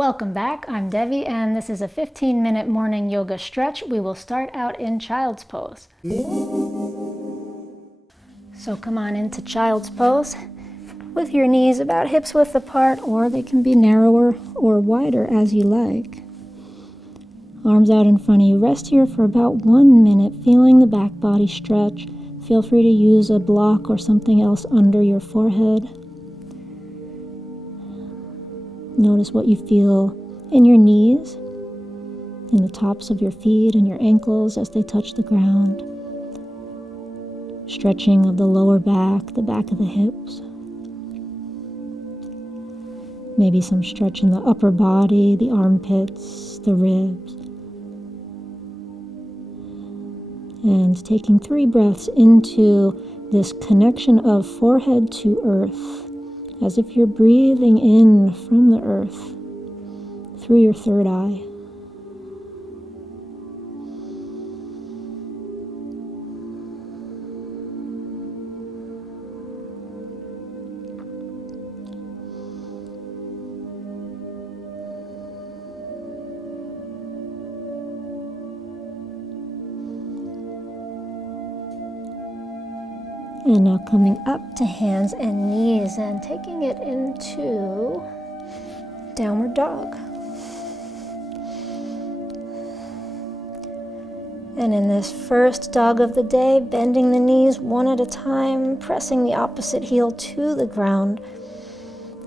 Welcome back. I'm Devi, and this is a 15-minute morning yoga stretch. We will start out in child's pose. So come on into child's pose with your knees about hips width apart, or they can be narrower or wider as you like. Arms out in front of you. Rest here for about 1 minute, feeling the back body stretch. Feel free to use a block or something else under your forehead. Notice what you feel in your knees, in the tops of your feet and your ankles as they touch the ground. Stretching of the lower back, the back of the hips. Maybe some stretch in the upper body, the armpits, the ribs. And taking 3 breaths into this connection of forehead to earth, as if you're breathing in from the earth through your third eye. And now coming up to hands and knees and taking it into downward dog. And in this first dog of the day, bending the knees one at a time, pressing the opposite heel to the ground,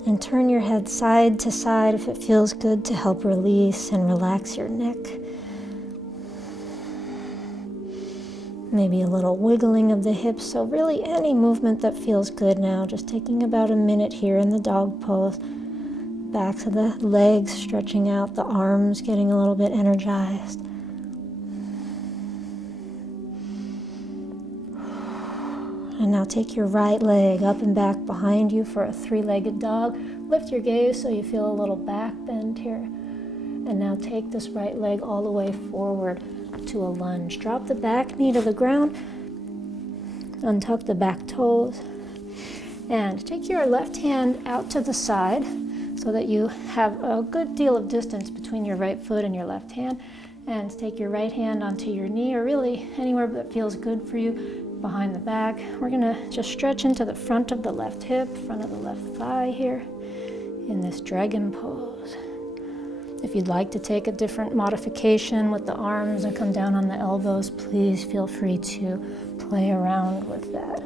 and turn your head side to side if it feels good to help release and relax your neck. Maybe a little wiggling of the hips, so really any movement that feels good now. Just taking about a minute here in the dog pose. Backs of the legs stretching out, the arms getting a little bit energized. And now take your right leg up and back behind you for a 3-legged dog. Lift your gaze so you feel a little back bend here. And now take this right leg all the way forward to a lunge. Drop the back knee to the ground, untuck the back toes, and take your left hand out to the side so that you have a good deal of distance between your right foot and your left hand, and take your right hand onto your knee, or really anywhere that feels good for you behind the back. We're gonna just stretch into the front of the left hip, front of the left thigh here in this dragon pose. If you'd like to take a different modification with the arms and come down on the elbows, please feel free to play around with that.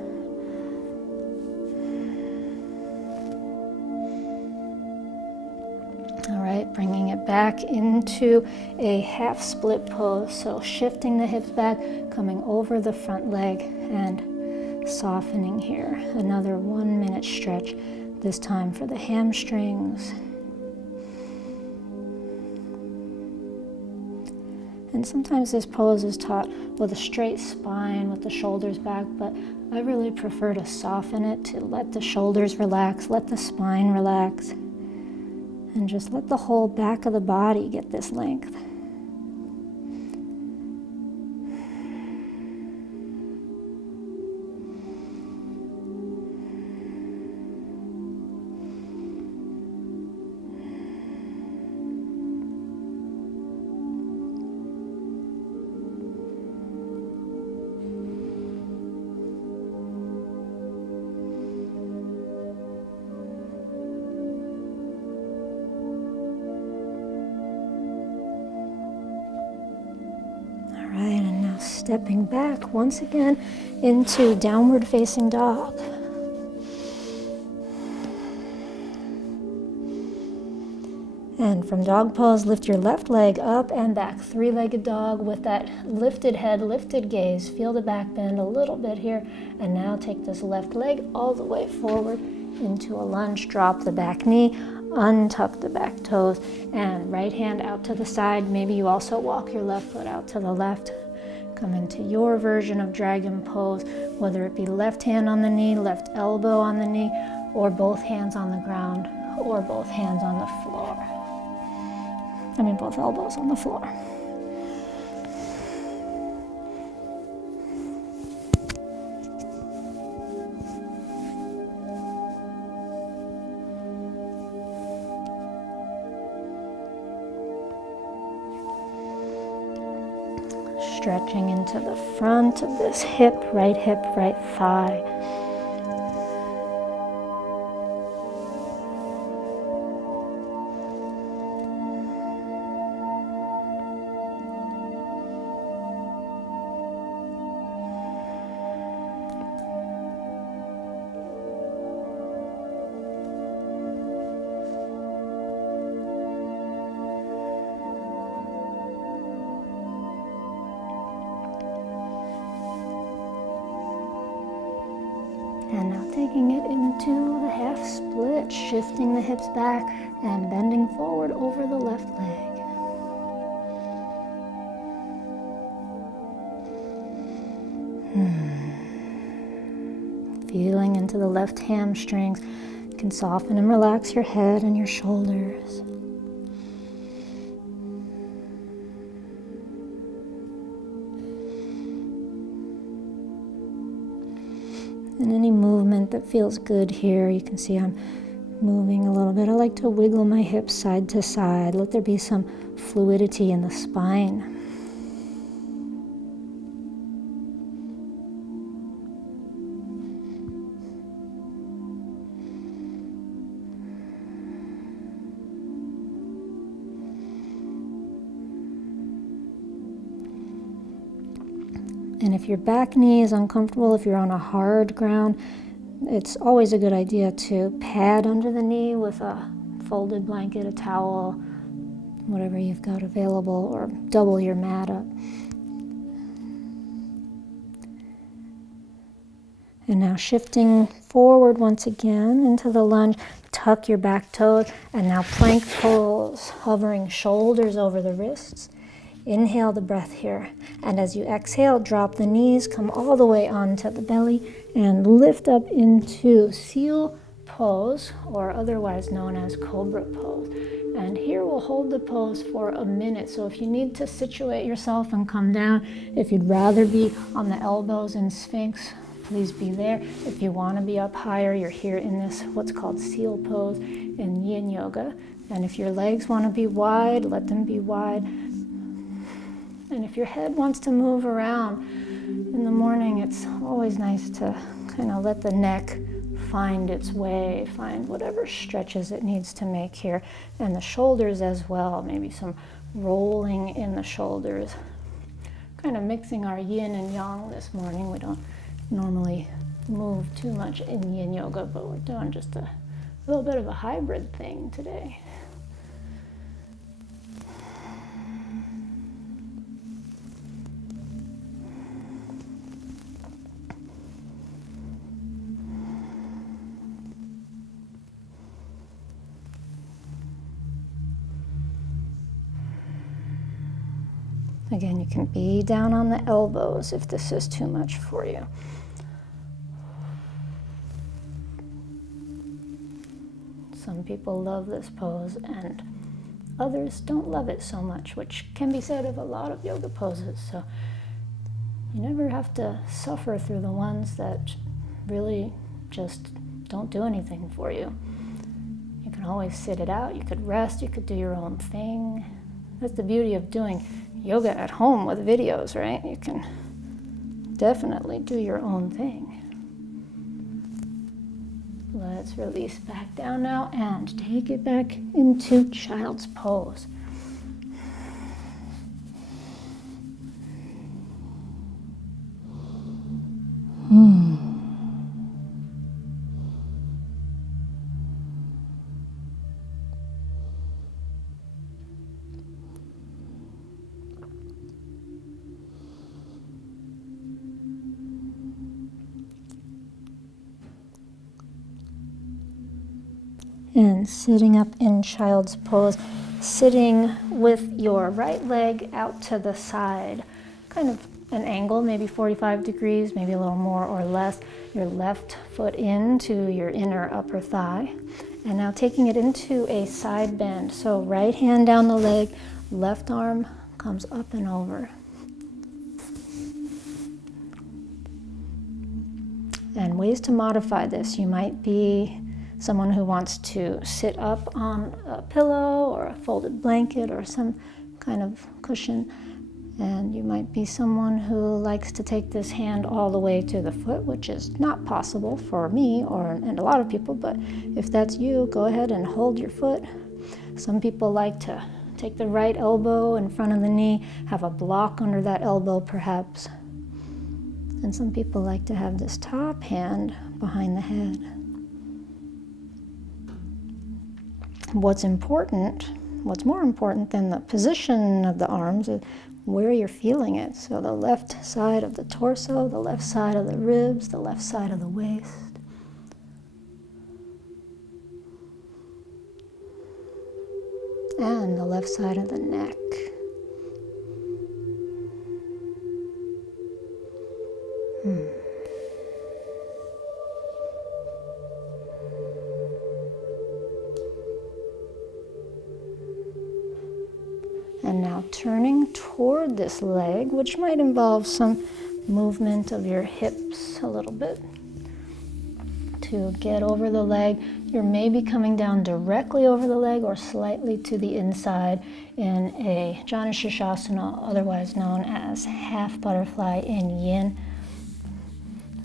All right, bringing it back into a half split pose. So shifting the hips back, coming over the front leg and softening here. Another 1 minute stretch, this time for the hamstrings. And sometimes this pose is taught with a straight spine, with the shoulders back, but I really prefer to soften it, to let the shoulders relax, let the spine relax, and just let the whole back of the body get this length. And now stepping back once again into downward facing dog. And from dog pose, lift your left leg up and back, 3-legged dog with that lifted head, lifted gaze. Feel the back bend a little bit here. And now take this left leg all the way forward into a lunge. Drop the back knee, untuck the back toes, and right hand out to the side. Maybe you also walk your left foot out to the left. Come into your version of dragon pose, whether it be left hand on the knee, left elbow on the knee, or both hands on the ground, or both hands on the floor. Both elbows on the floor. Stretching into the front of this hip, right thigh. And now taking it into the half split, shifting the hips back and bending forward over the left leg. Feeling into the left hamstrings. You can soften and relax your head and your shoulders. And any movement that feels good here, you can see I'm moving a little bit. I like to wiggle my hips side to side. Let there be some fluidity in the spine. And if your back knee is uncomfortable, if you're on a hard ground, it's always a good idea to pad under the knee with a folded blanket, a towel, whatever you've got available, or double your mat up. And now shifting forward once again into the lunge, tuck your back toes, and now plank pose, hovering shoulders over the wrists. Inhale the breath here, and as you exhale, drop the knees, come all the way onto the belly, and lift up into seal pose, or otherwise known as cobra pose. And here we'll hold the pose for a minute, so if you need to situate yourself and come down, if you'd rather be on the elbows in Sphinx, please be there. If you want to be up higher, you're here in this what's called seal pose in Yin Yoga. And if your legs want to be wide, let them be wide. And if your head wants to move around in the morning, it's always nice to kind of let the neck find its way, find whatever stretches it needs to make here. And the shoulders as well, maybe some rolling in the shoulders. Kind of mixing our yin and yang this morning. We don't normally move too much in Yin Yoga, but we're doing just a little bit of a hybrid thing today. Again, you can be down on the elbows if this is too much for you. Some people love this pose and others don't love it so much, which can be said of a lot of yoga poses. So you never have to suffer through the ones that really just don't do anything for you. You can always sit it out, you could rest, you could do your own thing. That's the beauty of doing yoga at home with videos, right? You can definitely do your own thing. Let's release back down now and take it back into child's pose. And sitting up in child's pose, sitting with your right leg out to the side, kind of an angle, maybe 45 degrees, maybe a little more or less. Your left foot into your inner upper thigh. And now taking it into a side bend. So right hand down the leg, left arm comes up and over. And ways to modify this, you might be someone who wants to sit up on a pillow or a folded blanket or some kind of cushion And you might be someone who likes to take this hand all the way to the foot, which is not possible for me and a lot of people, but if that's you, go ahead and hold your foot. Some people like to take the right elbow in front of the knee, have a block under that elbow perhaps. And some people like to have this top hand behind the head. What's more important than the position of the arms is where you're feeling it. So the left side of the torso, the left side of the ribs, the left side of the waist. And the left side of the neck. And now turning toward this leg, which might involve some movement of your hips a little bit. To get over the leg, you're maybe coming down directly over the leg or slightly to the inside in a Janu Shirshasana, otherwise known as half butterfly in Yin.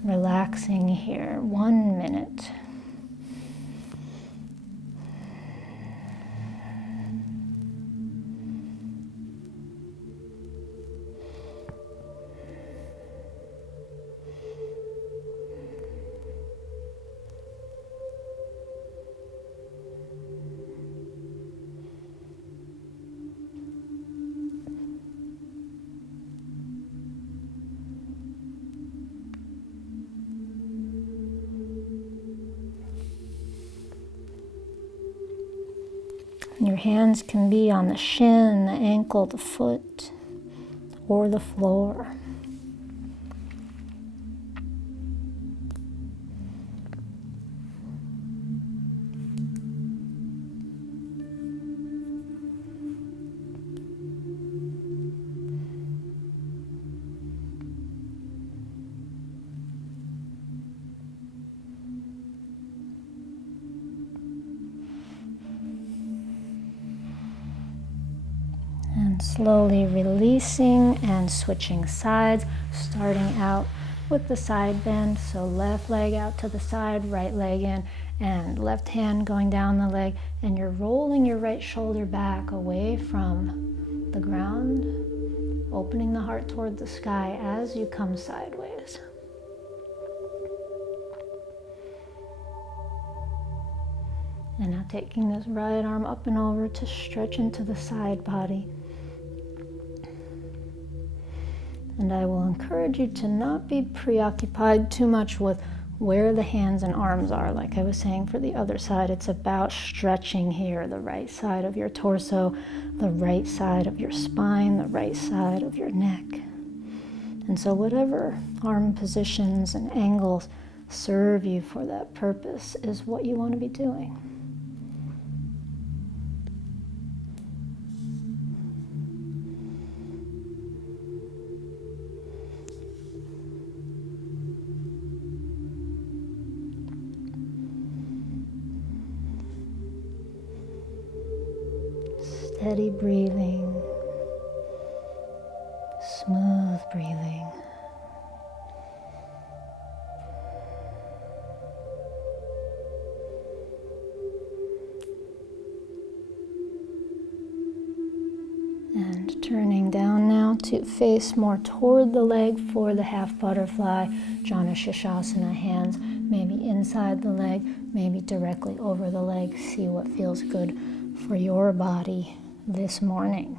Relaxing here, 1 minute. Your hands can be on the shin, the ankle, the foot, or the floor. And slowly releasing and switching sides, starting out with the side bend. So left leg out to the side, right leg in, and left hand going down the leg. And you're rolling your right shoulder back away from the ground, opening the heart toward the sky as you come sideways. And now taking this right arm up and over to stretch into the side body. And I will encourage you to not be preoccupied too much with where the hands and arms are. Like I was saying for the other side, it's about stretching here, the right side of your torso, the right side of your spine, the right side of your neck. And so whatever arm positions and angles serve you for that purpose is what you want to be doing. Steady breathing, smooth breathing. And turning down now to face more toward the leg for the half butterfly, Janu Shirshasana, hands maybe inside the leg, maybe directly over the leg. See what feels good for your body this morning.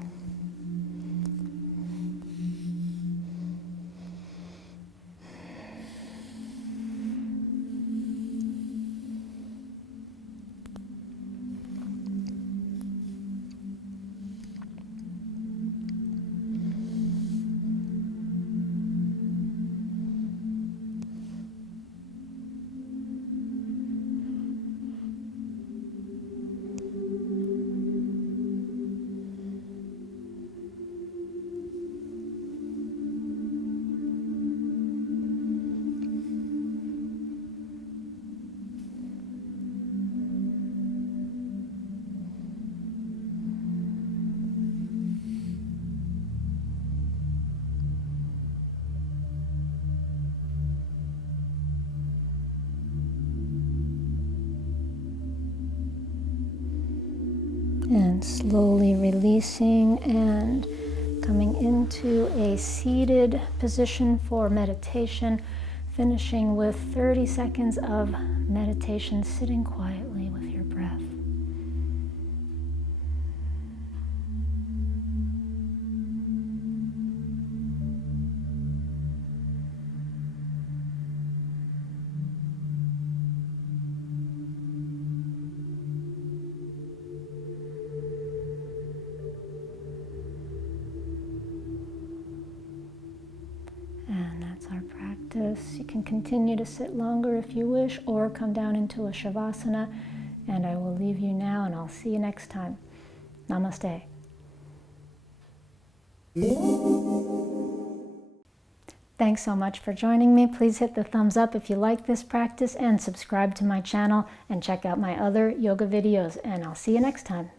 And slowly releasing and coming into a seated position for meditation, finishing with 30 seconds of meditation, sitting quietly with your breath. And that's our practice. You can continue to sit longer if you wish, or come down into a Shavasana. And I will leave you now, and I'll see you next time. Namaste. Thanks so much for joining me. Please hit the thumbs up if you like this practice, and subscribe to my channel, and check out my other yoga videos. And I'll see you next time.